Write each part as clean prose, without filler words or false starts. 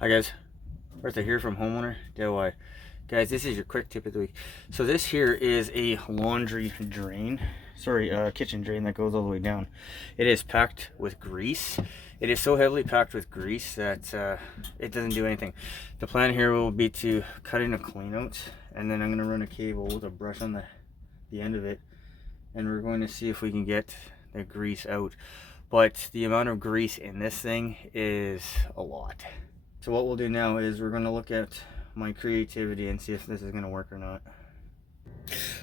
Hi guys, Arthur here from Homeowner DIY. Guys, this is your quick tip of the week. So this here is a laundry drain, kitchen drain that goes all the way down. It is packed with grease. It is so heavily packed with grease that it doesn't do anything. The plan here will be to cut in a clean out, and then I'm going to run a cable with a brush on the end of it, and we're going to see if we can get the grease out. But the amount of grease in this thing is a lot. So what we'll do now is we're going to look at my creativity and see if this is going to work or not.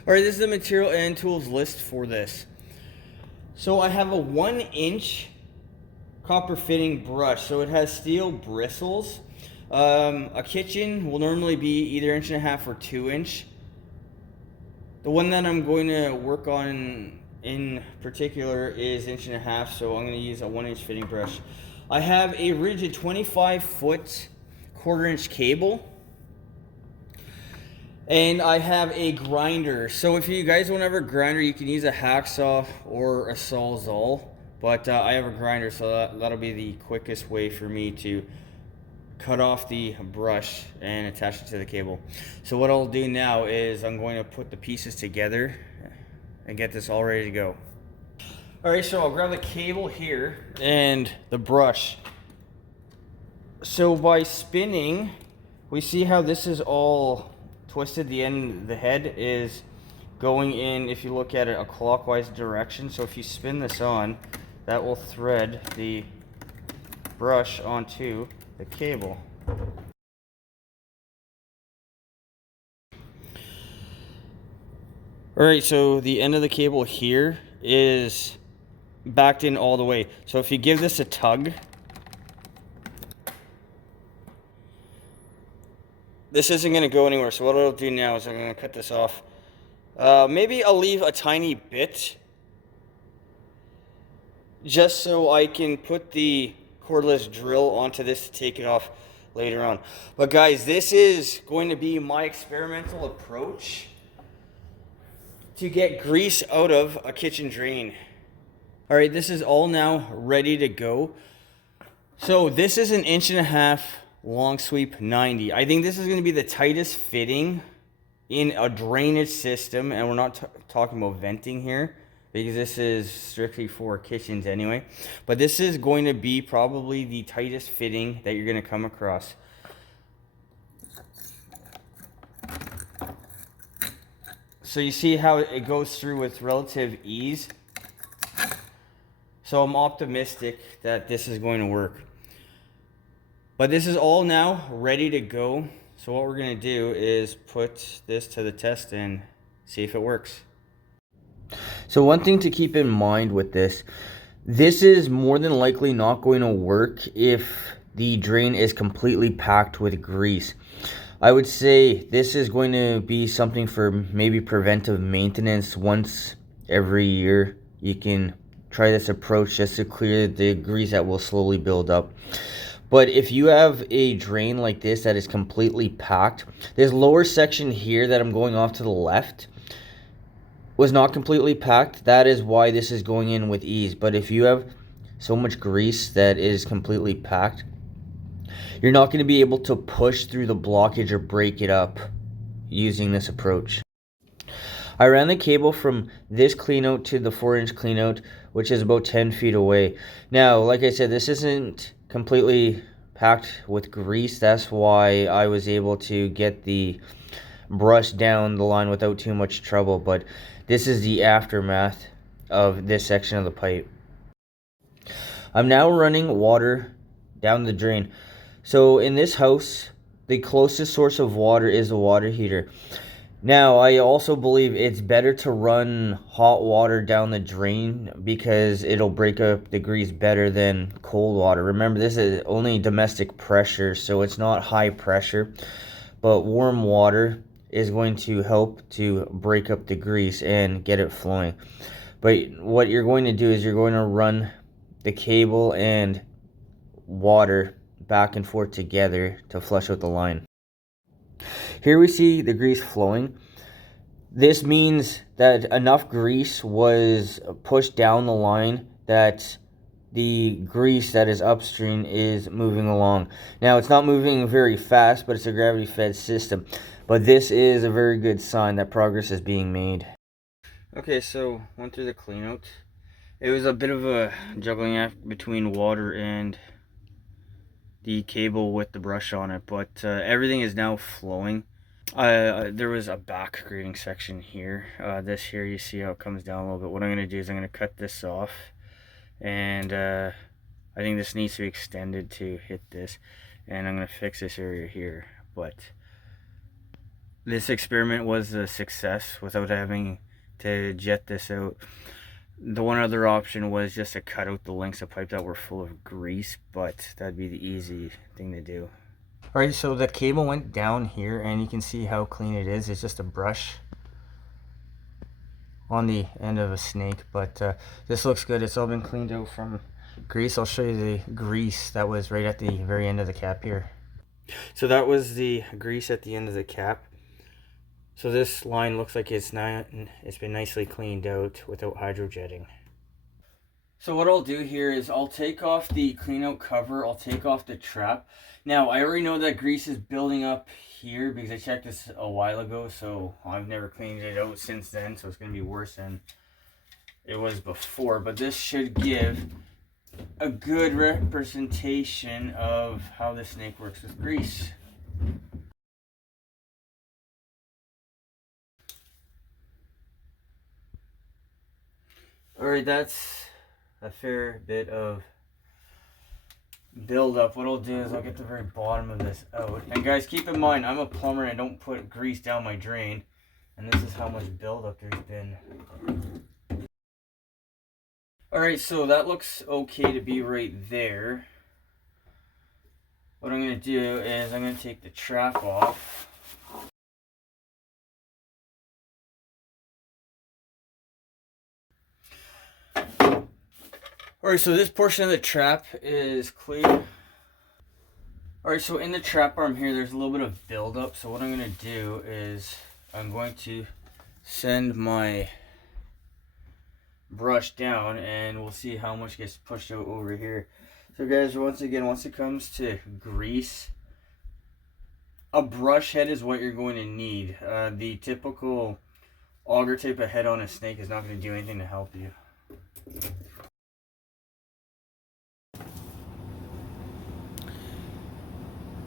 Alright, this is the material and tools list for this. So I have a 1-inch copper fitting brush. So it has steel bristles. A kitchen will normally be either 1.5 or 2-inch. The one that I'm going to work on in particular is 1.5 inch, so I'm going to use a 1-inch fitting brush. I have a Ridgid 25-foot 1/4-inch cable, and I have a grinder. So if you guys don't have a grinder, you can use a hacksaw or a sawzall, but I have a grinder, so that'll be the quickest way for me to cut off the brush and attach it to the cable. So what I'll do now is I'm going to put the pieces together and get this all ready to go. Alright, so I'll grab the cable here and the brush. So by spinning, we see how this is all twisted. The end, the head is going in, if you look at it, a clockwise direction. So if you spin this on, that will thread the brush onto the cable. Alright, so the end of the cable here is backed in all the way. So if you give this a tug, this isn't going to go anywhere. So what I'll do now is I'm going to cut this off. Maybe I'll leave a tiny bit just so I can put the cordless drill onto this to take it off later on. But guys, this is going to be my experimental approach to get grease out of a kitchen drain. Alright, this is all now ready to go. So this is 1.5 inch long sweep 90. I think this is going to be the tightest fitting in a drainage system, and we're not talking about venting here because this is strictly for kitchens anyway. But this is going to be probably the tightest fitting that you're going to come across. So you see how it goes through with relative ease. So I'm optimistic that this is going to work. But this is all now ready to go. So what we're going to do is put this to the test and see if it works. So one thing to keep in mind with this is more than likely not going to work if the drain is completely packed with grease. I would say this is going to be something for maybe preventive maintenance. Once every year you can try this approach just to clear the grease that will slowly build up. But if you have a drain like this that is completely packed, this lower section here that I'm going off to the left was not completely packed. That is why this is going in with ease. But if you have so much grease that is completely packed, you're not going to be able to push through the blockage or break it up using this approach. I ran the cable from this cleanout to the 4-inch cleanout, which is about 10 feet away. Now, like I said, this isn't completely packed with grease. That's why I was able to get the brush down the line without too much trouble. But this is the aftermath of this section of the pipe. I'm now running water down the drain. So in this house, the closest source of water is the water heater. Now, I also believe it's better to run hot water down the drain because it'll break up the grease better than cold water. Remember, this is only domestic pressure, so it's not high pressure. But warm water is going to help to break up the grease and get it flowing. But what you're going to do is you're going to run the cable and water back and forth together to flush out the line. Here we see the grease flowing. This means that enough grease was pushed down the line that the grease that is upstream is moving along. Now, it's not moving very fast, but it's a gravity-fed system. But this is a very good sign that progress is being made. Okay, so went through the clean out. It was a bit of a juggling act between water and the cable with the brush on it, but everything is now flowing. There was a back grading section here. This here, you see how it comes down a little bit. What I'm going to do is I'm going to cut this off, and I think this needs to be extended to hit this, and I'm going to fix this area here. But this experiment was a success without having to jet this out. The one other option was just to cut out the lengths of pipe that were full of grease, but that'd be the easy thing to do. Alright, so the cable went down here, and you can see how clean it is. It's just a brush on the end of a snake, but this looks good. It's all been cleaned out from grease. I'll show you the grease that was right at the very end of the cap here. So that was the grease at the end of the cap. So this line looks like it's been nicely cleaned out without hydrojetting. So what I'll do here is I'll take off the clean out cover, I'll take off the trap. Now, I already know that grease is building up here because I checked this a while ago, so I've never cleaned it out since then, so it's going to be worse than it was before. But this should give a good representation of how the snake works with grease. Alright, that's a fair bit of buildup. What I'll do is I'll get the very bottom of this out. And guys, keep in mind, I'm a plumber and I don't put grease down my drain. And this is how much buildup there's been. Alright, so that looks okay to be right there. What I'm going to do is I'm going to take the trap off. Alright, so this portion of the trap is clear. Alright, so in the trap arm here, there's a little bit of buildup. So what I'm going to do is I'm going to send my brush down and we'll see how much gets pushed out over here. So guys, once again, once it comes to grease, a brush head is what you're going to need. The typical auger type of head on a snake is not going to do anything to help you.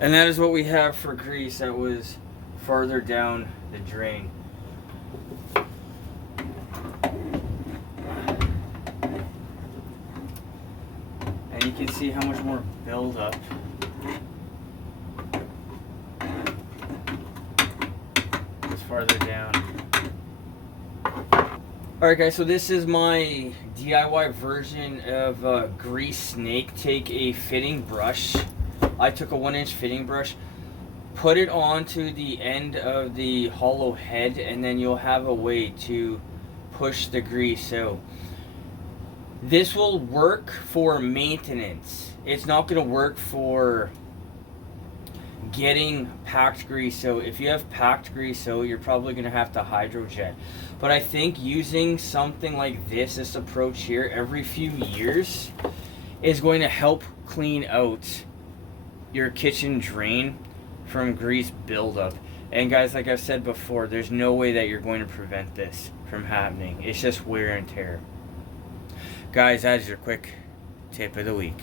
And that is what we have for grease that was farther down the drain. And you can see how much more buildup is farther down. Alright guys, so this is my DIY version of grease snake. Take a fitting brush. I took a 1-inch fitting brush, put it onto the end of the hollow head, and then you'll have a way to push the grease out. This will work for maintenance. It's not going to work for getting packed grease out. If you have packed grease out, you're probably going to have to hydrojet. But I think using something like this approach here every few years is going to help clean out your kitchen drain from grease buildup. And guys, like I've said before, there's no way that you're going to prevent this from happening. It's just wear and tear. Guys, that is your quick tip of the week.